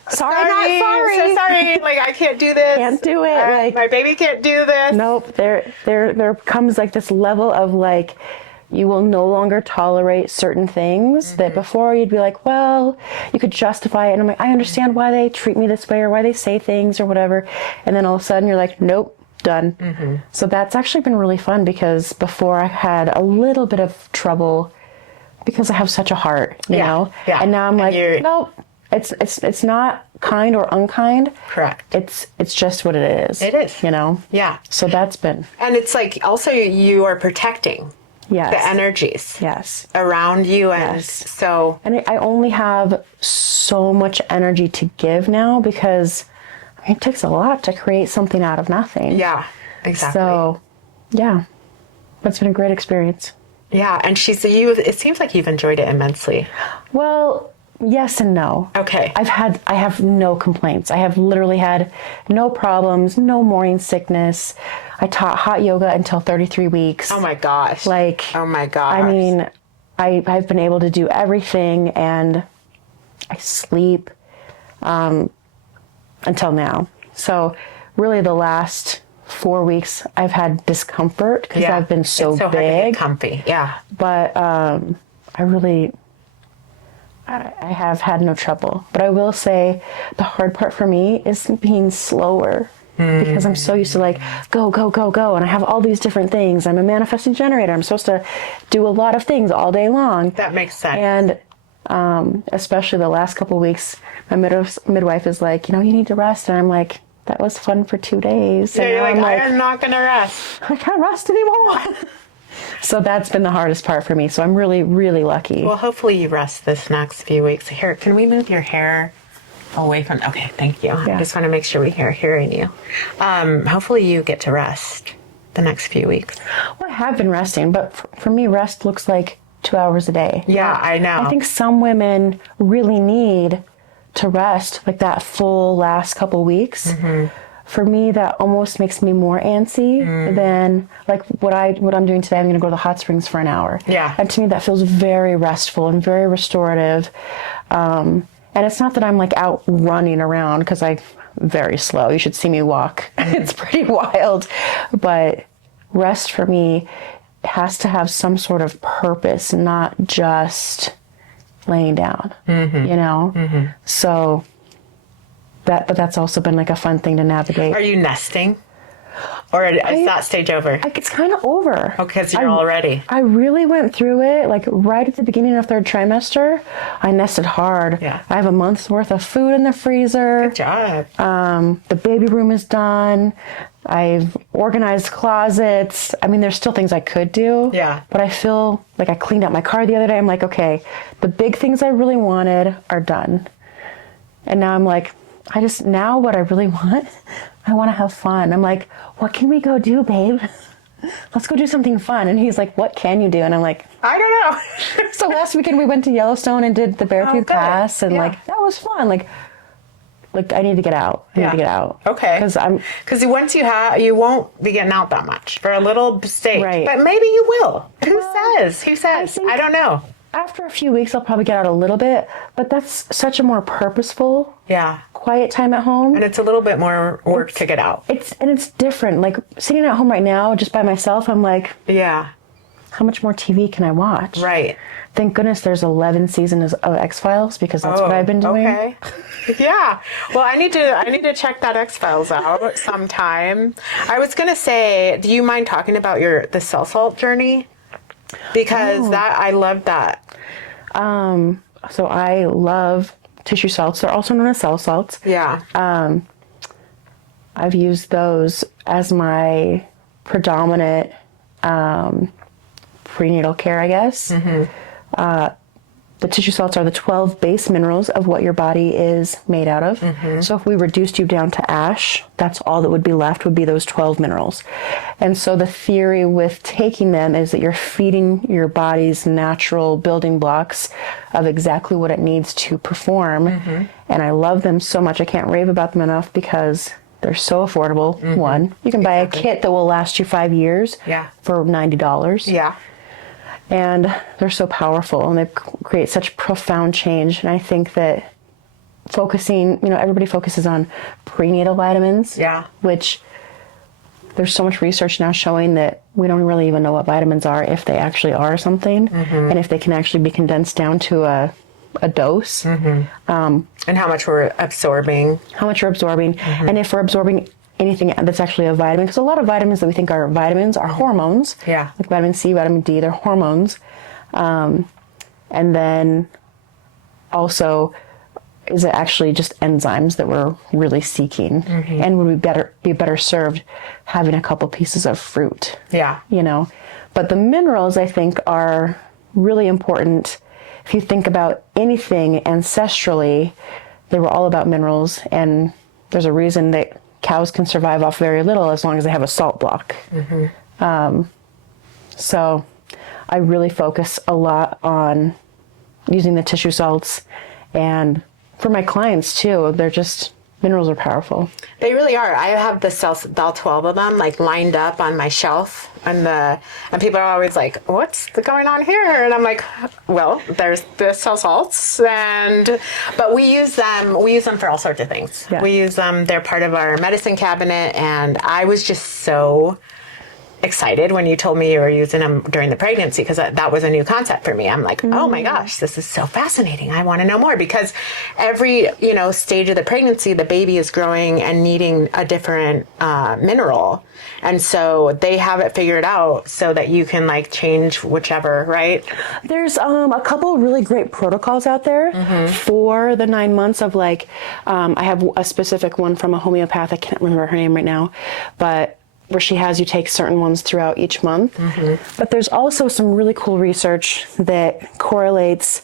sorry, not sorry. So sorry. Like, I can't do this. Can't do it. Like, my baby can't do this. Nope. There comes like this level of like, you will no longer tolerate certain things that before you'd be like, well, you could justify it. And I'm like, I understand why they treat me this way or why they say things or whatever. And then all of a sudden you're like, nope, done. So that's actually been really fun, because before I had a little bit of trouble because I have such a heart, you know? Yeah. And now I'm like, nope, it's not kind or unkind. Correct. It's just what it is. It is. You know? Yeah. So that's been. And it's like, also you are protecting Yes. the energies Yes. around you. And Yes. so. And I only have so much energy to give now, because it takes a lot to create something out of nothing. Yeah, exactly. So, yeah, it's been a great experience. Yeah, and it seems like you've enjoyed it immensely. Well, yes and no. Okay. I have no complaints. I have literally had no problems, no morning sickness. I taught hot yoga until 33 weeks. Oh my gosh. Like, oh my gosh. I mean, I've been able to do everything, and I sleep until now. So really the last 4 weeks I've had discomfort because I've been so it's so big. hard to get comfy. Yeah. But I have had no trouble. But I will say the hard part for me is being slower. Because I'm so used to like, go, go, go, go. And I have all these different things. I'm a manifesting generator. I'm supposed to do a lot of things all day long. That makes sense. And especially the last couple of weeks, my midwife is like, you need to rest. And I'm like, that was fun for 2 days. Yeah, And you're now like, I'm I am not going to rest. I can't rest anymore. So that's been the hardest part for me. So I'm really, really lucky. Well, hopefully you rest this next few weeks. Here, can we move your hair away from... Okay, thank you. Yeah. I just want to make sure we hear hearing you. Hopefully you get to rest the next few weeks. Well, I have been resting, but for me, rest looks like 2 hours a day. Yeah, I know. I think some women really need to rest like that full last couple weeks. For me, that almost makes me more antsy than like what I'm doing today. I'm going to go to the hot springs for an hour. Yeah. And to me, that feels very restful and very restorative. And it's not that I'm like out running around, because I'm very slow. You should see me walk. It's pretty wild. But rest for me has to have some sort of purpose, not just laying down, So but that's also been like a fun thing to navigate. Are you nesting? Or is that stage over? It's kind of over. Oh, because you're all ready. I really went through it, like right at the beginning of third trimester. I nested hard. Yeah. I have a month's worth of food in the freezer. Good job. The baby room is done. I've organized closets. I mean, there's still things I could do. Yeah. But I feel like I cleaned out my car the other day. I'm like, okay, the big things I really wanted are done. And now I'm like, now what I really want, I want to have fun. I'm like, what can we go do, babe? Let's go do something fun. And he's like, what can you do? And I'm like, I don't know. So last weekend we went to Yellowstone and did the Beartooth Pass, and like that was fun. Like I need to get out. I need to get out. Okay. Because once you won't be getting out that much for a little stage. Right. But maybe you will. Who says? I don't know. After a few weeks, I'll probably get out a little bit, but that's such a more purposeful, quiet time at home. And it's a little bit more work to get out. It's different. Like sitting at home right now, just by myself, I'm like, how much more TV can I watch? Right. Thank goodness there's 11 seasons of X-Files, because that's what I've been doing. Okay. Yeah. Well, I need to check that X-Files out sometime. I was going to say, do you mind talking about the cell salt journey? Because I love that. So I love tissue salts. They're also known as cell salts. Yeah. I've used those as my predominant prenatal care, I guess. The tissue salts are the 12 base minerals of what your body is made out of. So if we reduced you down to ash, that's all that would be left, would be those 12 minerals. And so the theory with taking them is that you're feeding your body's natural building blocks of exactly what it needs to perform. And I love them so much. I can't rave about them enough because they're so affordable. One, you can buy a kit that will last you 5 years for $90. Yeah. And they're so powerful, and they create such profound change. And I think that focusing, everybody focuses on prenatal vitamins, which there's so much research now showing that we don't really even know what vitamins are, if they actually are something, and if they can actually be condensed down to a dose. And how much we're absorbing. And if we're absorbing anything that's actually a vitamin, because a lot of vitamins that we think are vitamins are hormones. Like vitamin C, vitamin D, they're hormones. And then also, is it actually just enzymes that we're really seeking? And would we be better served having a couple pieces of fruit? But the minerals, I think, are really important. If you think about anything ancestrally, they were all about minerals, and there's a reason that cows can survive off very little as long as they have a salt block. So I really focus a lot on using the tissue salts, and for my clients too, minerals are powerful. They really are. I have about 12 of them lined up on my shelf, and people are always like, "What's going on here?" And I'm like, "Well, there's the cell salts, but we use them. We use them for all sorts of things. We use them. They're part of our medicine cabinet." And I was just so excited when you told me you were using them during the pregnancy, because that was a new concept for me. I'm like, oh my gosh, this is so fascinating. I want to know more, because every, stage of the pregnancy, the baby is growing and needing a different mineral. And so they have it figured out so that you can change whichever, right? There's a couple really great protocols out there for the 9 months of I have a specific one from a homeopath. I can't remember her name right now, but where she has you take certain ones throughout each month. But there's also some really cool research that correlates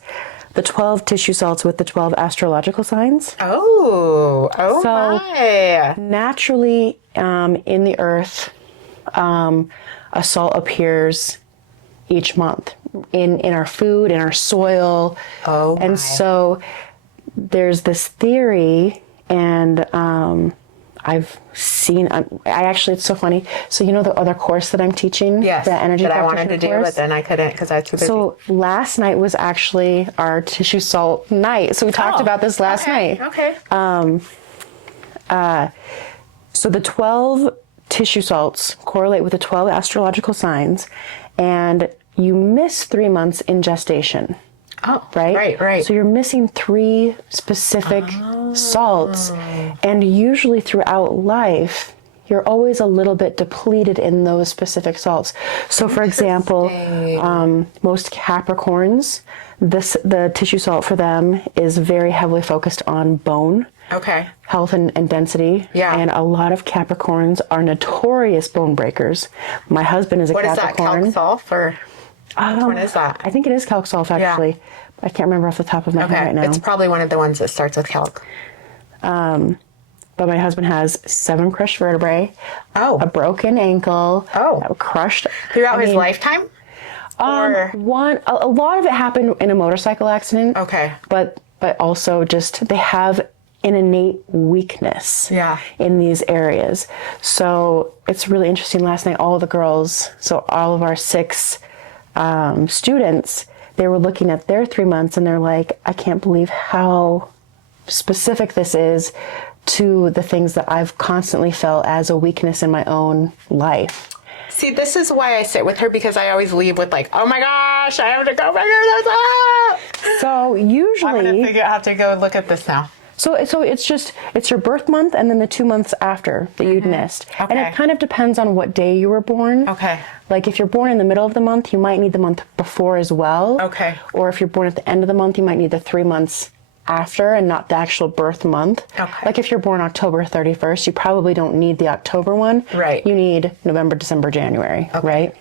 the 12 tissue salts with the 12 astrological signs. So my. Naturally, in the earth, a salt appears each month in our food, in our soil. So there's this theory, and I've seen, it's so funny. So the other course that I'm teaching? Yes, the energy that I wanted to do, course? but then I couldn't because I was too busy. So last night was actually our tissue salt night. So we talked about this last night. Okay. So the 12 tissue salts correlate with the 12 astrological signs, and you miss 3 months in gestation. Right. So you're missing 3 specific salts, and usually throughout life, you're always a little bit depleted in those specific salts. So for example, most Capricorns, the tissue salt for them is very heavily focused on bone. Health and density. And a lot of Capricorns are notorious bone breakers. My husband is a Capricorn. What is that, calc sulf, or which one is that? I think it is calc sulf, actually. I can't remember off the top of my head right now. It's probably one of the ones that starts with calc. But my husband has 7 crushed vertebrae, a broken ankle, crushed throughout his lifetime. A lot of it happened in a motorcycle accident. But also just they have an innate weakness in these areas. So it's really interesting. Last night, all the girls, so all of our 6 students, they were looking at their 3 months, and they're like, I can't believe how specific this is to the things that I've constantly felt as a weakness in my own life. See, this is why I sit with her, because I always leave with oh my gosh, I have to go figure this out. So usually... I'm going to have to go look at this now. So it's your birth month and then the 2 months after that you'd missed. And it kind of depends on what day you were born. If you're born in the middle of the month, you might need the month before as well. Or if you're born at the end of the month, you might need the 3 months after and not the actual birth month. If you're born October 31st, you probably don't need the October one. You need November, December, January, right?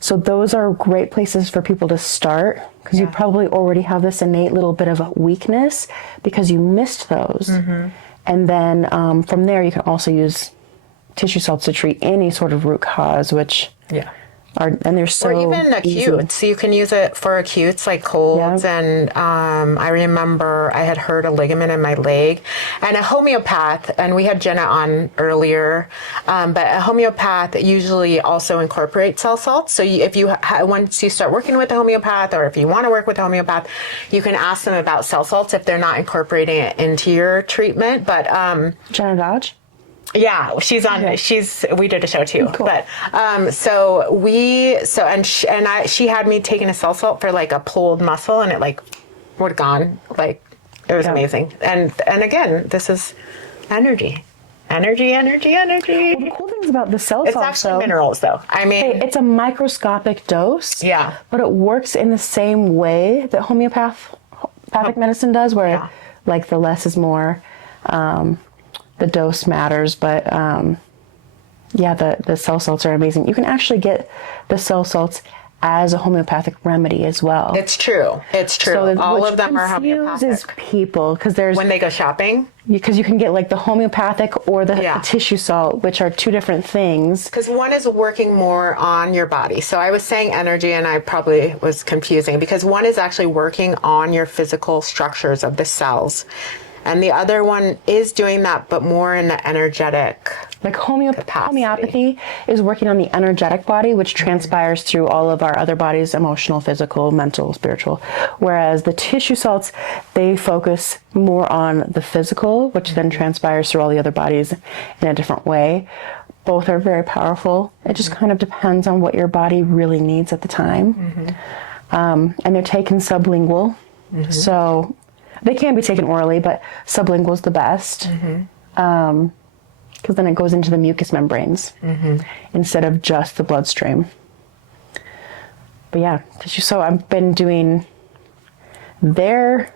So those are great places for people to start, because you probably already have this innate little bit of a weakness because you missed those. And then from there, you can also use tissue salts to treat any sort of root cause, which And they're so or even easy. acute. So you can use it for acutes like colds. Yeah. And I remember I had hurt a ligament in my leg, and a homeopath, and we had Jenna on earlier, but a homeopath usually also incorporates cell salts. So if you once you start working with a homeopath, or if you want to work with a homeopath, you can ask them about cell salts if they're not incorporating it into your treatment. But Jenna Dodge? yeah, she's on. Okay. We did a show too. Cool. But she had me taking a cell salt for like a pulled muscle, and it like would gone. Like it was amazing. And again, this is energy. Well, the cool things about the cell It's salts, actually minerals, though. I mean, it's a microscopic dose. Yeah. But it works in the same way that homeopathic medicine does, where like the less is more. The dose matters, but the cell salts are amazing. You can actually get the cell salts as a homeopathic remedy as well. it's true. So All which of them are confuses homeopathic. people because there's When they go shopping, because you can get like the homeopathic or the Yeah. tissue salt, which are two different things. because one is working more on your body. So I was saying energy, and I probably was confusing, because one is actually working on your physical structures of the cells. And the other one is doing that, but more in the energetic. Like Capacity. homeopathy is working on the energetic body, which transpires through all of our other bodies, emotional, physical, mental, spiritual. Whereas the tissue salts, they focus more on the physical, which then transpires through all the other bodies in a different way. Both are very powerful. It just kind of depends on what your body really needs at the time. And they're taken sublingual. So they can be taken orally, but sublingual is the best. Because then it goes into the mucous membranes instead of just the bloodstream. But yeah, so I've been doing their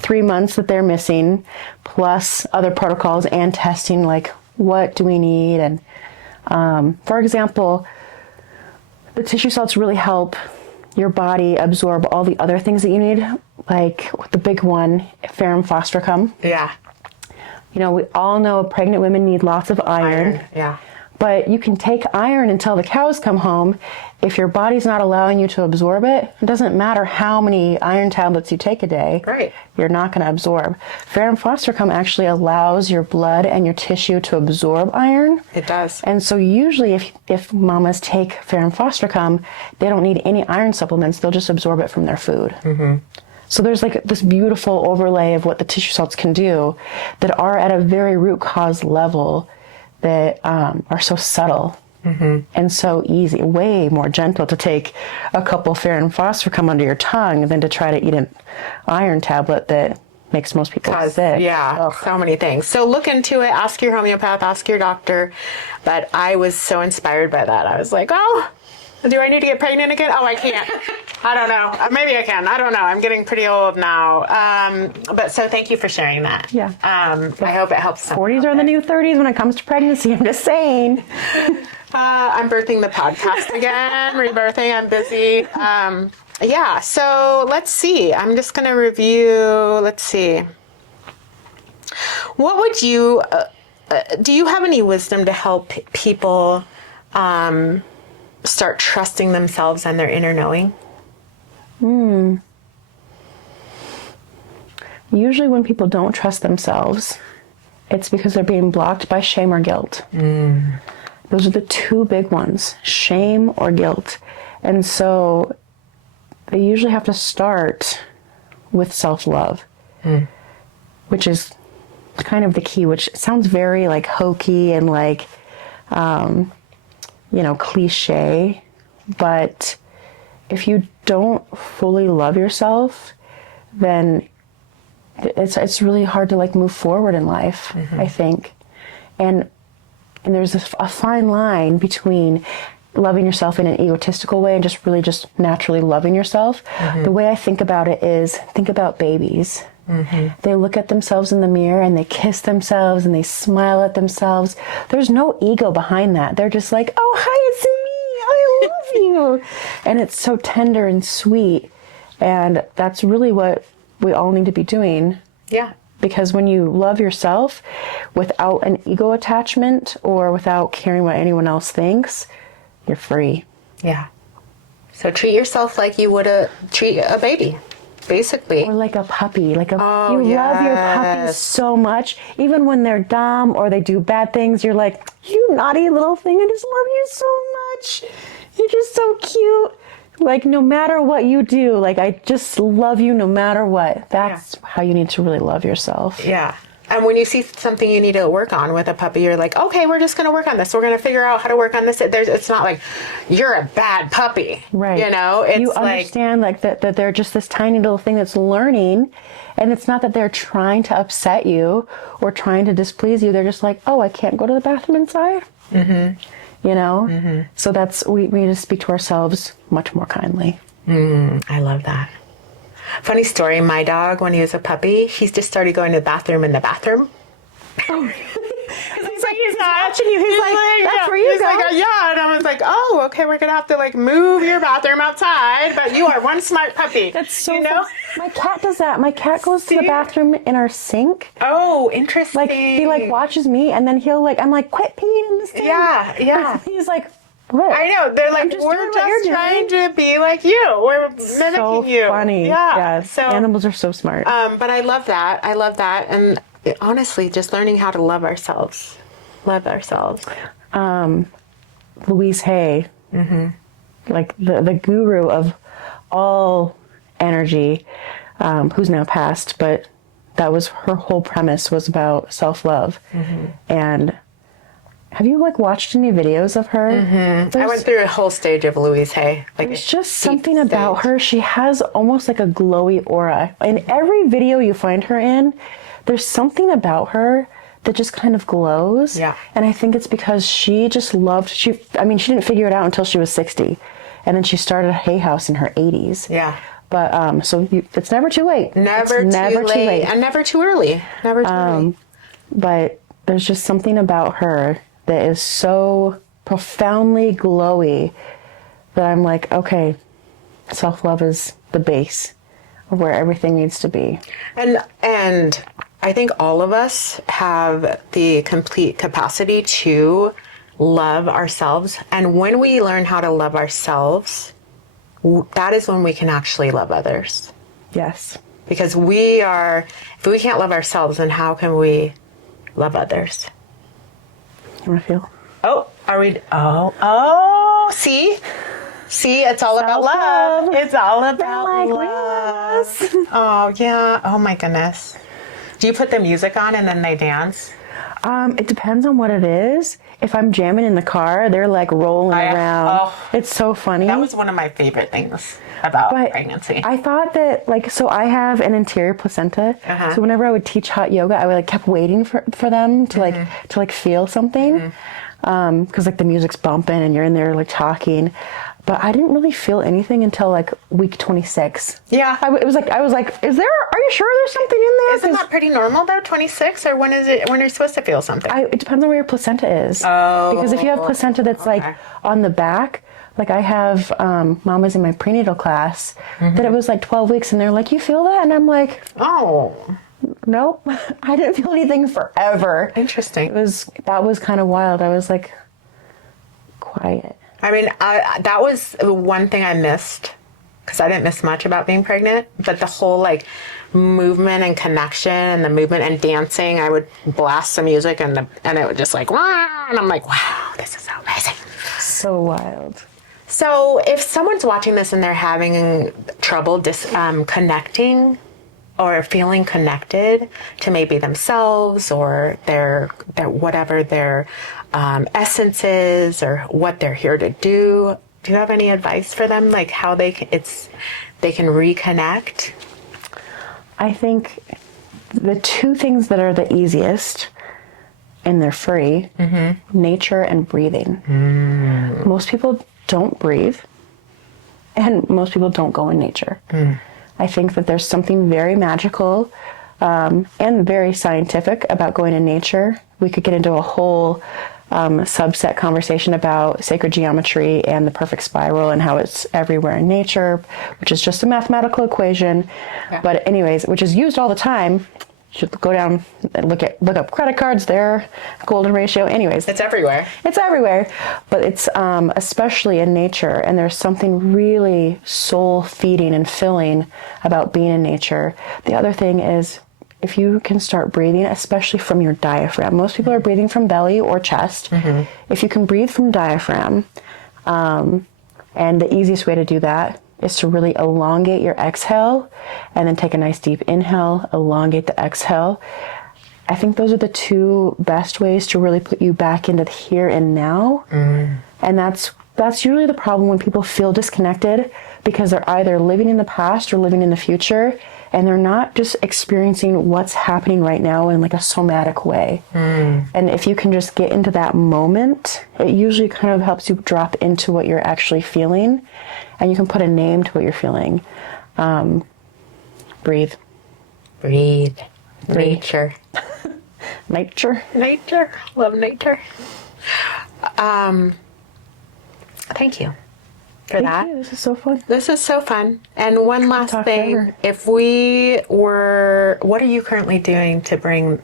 3 months that they're missing, plus other protocols and testing, like what do we need? And for example, the tissue salts really help your body absorb all the other things that you need, like the big one, ferrum phosphorus. Yeah. You know, we all know pregnant women need lots of iron. Yeah. But you can take iron until the cows come home. If your body's not allowing you to absorb it, it doesn't matter how many iron tablets you take a day. Right. You're not going to absorb. Ferrum phosphorus actually allows your blood and your tissue to absorb iron. It does. And so usually if mamas take ferrum phosphorus, they don't need any iron supplements. They'll just absorb it from their food. So there's like this beautiful overlay of what the tissue salts can do that are at a very root cause level that are so subtle and so easy, way more gentle to take a couple ferrum phosphorus come under your tongue than to try to eat an iron tablet that makes most people sick. Yeah, so many things. So look into it, ask your homeopath, ask your doctor. But I was so inspired by that. I was like, oh, do I need to get pregnant again? Oh, I can't. I don't know. Maybe I can. I don't know. I'm getting pretty old now. But so thank you for sharing that. Yeah. I hope it helps. 40s are the new 30s when it comes to pregnancy. I'm just saying. I'm birthing the podcast again, rebirthing. I'm busy. Yeah. So let's see. I'm just going to review. Let's see. What would you, do you have any wisdom to help people start trusting themselves and their inner knowing? Usually when people don't trust themselves, it's because they're being blocked by shame or guilt. Those are the two big ones, shame or guilt. And so they usually have to start with self-love, which is kind of the key, which sounds very like hokey and like, cliche. But if you don't fully love yourself, then it's really hard to like move forward in life, I think. And there's a fine line between loving yourself in an egotistical way and just really just naturally loving yourself. The way I think about it is, think about babies. They look at themselves in the mirror and they kiss themselves and they smile at themselves. There's no ego behind that. They're just like, oh, hi, it's me. I love you. And it's so tender and sweet. And that's really what we all need to be doing. Yeah. Because when you love yourself without an ego attachment or without caring what anyone else thinks, you're free. Yeah. So treat yourself like you would treat a baby, basically. Or like a puppy. Like you love your yes. puppies so much. Even when they're dumb or they do bad things, you're like, you naughty little thing. I just love you so much. You're just so cute. Like, no matter what you do, like, I just love you no matter what. That's how you need to really love yourself. Yeah. And when you see something you need to work on with a puppy, you're like, okay, we're just going to work on this. We're going to figure out how to work on this. It's not like you're a bad puppy. Right. You know, it's you like, understand like that they're just this tiny little thing that's learning. And it's not that they're trying to upset you or trying to displease you. They're just like, oh, I can't go to the bathroom inside. Mm-hmm. You know? Mm-hmm. So we need to speak to ourselves much more kindly. I love that. Funny story, my dog, when he was a puppy, he just started going to the bathroom in the bathroom. Oh, he's like, he's watching you. He's like, that's where you go. Like, yeah. And I was like, oh, okay, we're going to have to like move your bathroom outside, but you are one smart puppy. That's so you know? My cat does that. My cat goes to the bathroom in our sink. Oh, interesting. Like, he like watches me and then he'll like, I'm like, quit peeing in the sink. Yeah. He's like, what? I know. They're like, we're just trying to be like you. We're mimicking you. So funny. Yeah. So animals are so smart. But I love that. And honestly, just learning how to love ourselves. Louise Hay, like the guru of all energy, who's now passed, but that was her whole premise, was about self-love. And have you like watched any videos of her? I went through a whole stage of Louise Hay. Like, there's just something about her. She has almost like a glowy aura. In every video you find her in, there's something about her that just kind of glows. Yeah. And I think it's because she just loved, she didn't figure it out until she was 60. And then she started a Hay House in her 80s. Yeah. But it's never too late. Never too late. And never too early. Never too early. But there's just something about her that is so profoundly glowy that I'm like, okay, self-love is the base of where everything needs to be. And I think all of us have the complete capacity to love ourselves. And when we learn how to love ourselves, that is when we can actually love others. Yes. Because if we can't love ourselves, then how can we love others? You want to feel? Oh, are we? Oh, see, it's all about love. It's all about love. Oh, yeah. Oh, my goodness. Do you put the music on and then they dance? It depends on what it is. If I'm jamming in the car, they're like rolling around. Oh, it's so funny. That was one of my favorite things about pregnancy. I thought that, like, so I have an interior placenta. So whenever I would teach hot yoga, I would like kept waiting for them to feel something. Because like the music's bumping and you're in there like talking. But I didn't really feel anything until like week 26. Yeah. I was like, are you sure there's something in there? Isn't that pretty normal though, 26? Or when you're supposed to feel something? It depends on where your placenta is. Oh. Because if you have placenta that's like on the back, like I have mamas in my prenatal class that it was like 12 weeks and they're like, you feel that? And I'm like, oh. Nope. I didn't feel anything forever. Interesting. That was kind of wild. I was like, quiet. I mean, that was one thing I missed, because I didn't miss much about being pregnant, but the whole like movement and connection and the movement and dancing, I would blast some music and it would just like, wah, and I'm like, wow, this is so amazing. So wild. So if someone's watching this and they're having trouble connecting or feeling connected to maybe themselves or their whatever their essence is or what they're here to do you have any advice for them, like how they can reconnect? I think the two things that are the easiest and they're free, nature and breathing. Most people don't breathe and most people don't go in nature. I think that there's something very magical and very scientific about going in nature. We could get into a whole subset conversation about sacred geometry and the perfect spiral and how it's everywhere in nature, which is just a mathematical equation. Yeah. But anyways, which is used all the time, should go down and look up credit cards, their golden ratio. Anyways, It's everywhere. it's everywhere, but it's especially in nature. And there's something really soul feeding and filling about being in nature. The other thing is, if you can start breathing, especially from your diaphragm. Most people are breathing from belly or chest. If you can breathe from diaphragm, and the easiest way to do that is to really elongate your exhale and then take a nice deep inhale, elongate the exhale. I think those are the two best ways to really put you back into the here and now. And that's usually the problem when people feel disconnected, because they're either living in the past or living in the future, and they're not just experiencing what's happening right now in like a somatic way. And if you can just get into that moment, it usually kind of helps you drop into what you're actually feeling, and you can put a name to what you're feeling. Breathe. Breathe. Nature. Nature. Nature. Love nature. Thank you for that. Thank you. This is so fun. This is so fun. And one last talk thing, forever. if we were, what are you currently doing to bring,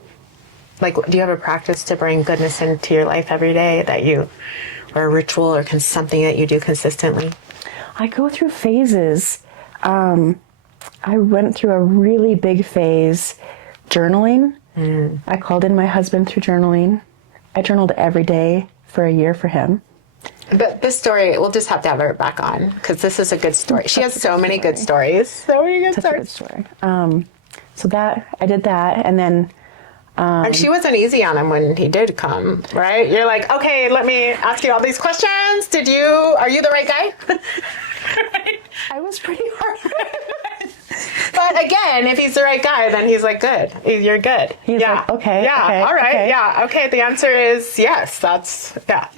like, do you have a practice to bring goodness into your life every day that you, or a ritual or something that you do consistently? I go through phases. I went through a really big phase journaling. I called in my husband through journaling. I journaled every day for a year for him. But this story, we'll just have to have her back on, because this is a good story. She has so many good stories. So many good That's a good stories. story. So that I did that, and then And she wasn't easy on him when he did come, right? You're like, okay, let me ask you all these questions. Are you the right guy? I was pretty hard. But again, if he's the right guy, then he's like, good. You're good. He's like, okay, Yeah. okay, All right. okay. Yeah. Okay. The answer is yes. Yeah.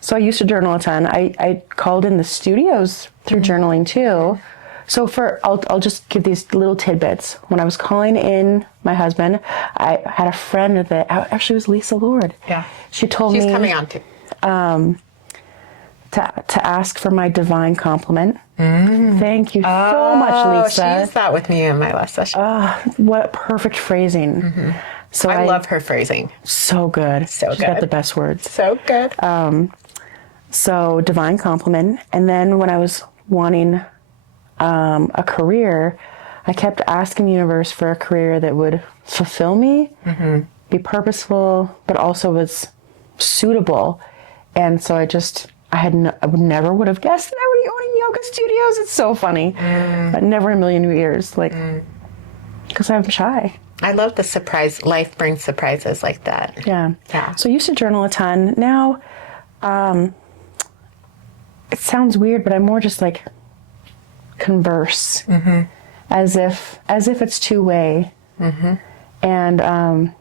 So I used to journal a ton. I called in the studios through journaling too. So I'll just give these little tidbits. When I was calling in my husband, I had a friend that actually was Lisa Lord. Yeah. She told She's me coming on too. to ask for my divine compliment. Thank you so much, Lisa. She used that with me in my last session. What perfect phrasing. So I love her phrasing. So good. So She's got good. the best words. So good. So divine compliment. And then when I was wanting a career, I kept asking the universe for a career that would fulfill me, be purposeful, but also was suitable. And so I would never would have guessed that I would be owning yoga studios. It's so funny, but never in a million years, because I'm shy. I love the surprise. Life brings surprises like that. Yeah. So I used to journal a ton. Now, it sounds weird, but I'm more just like converse, as if it's two-way, and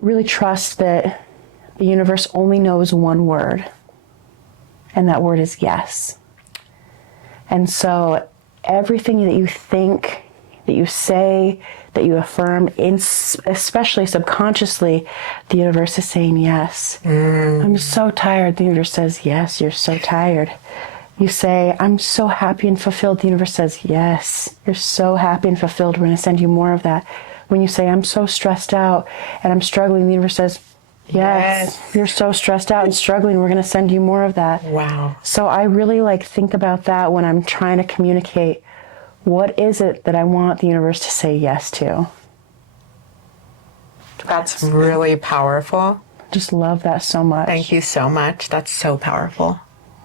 really trust that the universe only knows one word, and that word is yes. And so everything that you think, that you say, that you affirm, especially subconsciously, the universe is saying yes. I'm so tired. The universe says yes. You're so tired. You say, I'm so happy and fulfilled. The universe says yes. You're so happy and fulfilled. We're going to send you more of that. When you say, I'm so stressed out and I'm struggling, the universe says, yes. You're so stressed out and struggling. We're going to send you more of that. Wow. So I really think about that when I'm trying to communicate. What is it that I want the universe to say yes to? That's really powerful. Just love that so much. Thank you so much. That's so powerful.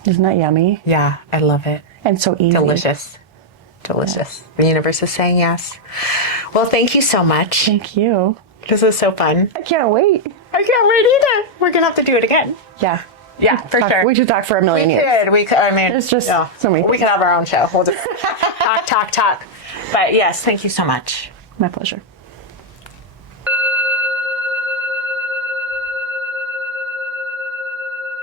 Isn't that yummy? Yeah, I love it. And so easy. Delicious. The universe is saying yes. Well, thank you so much. Thank you. This was so fun. I can't wait. I can't wait either. We're going to have to do it again. Yeah. Yeah, for sure. We should talk for a million years. We could. I mean, It's just so many we could have our own show. We'll just talk. But yes, thank you so much. My pleasure.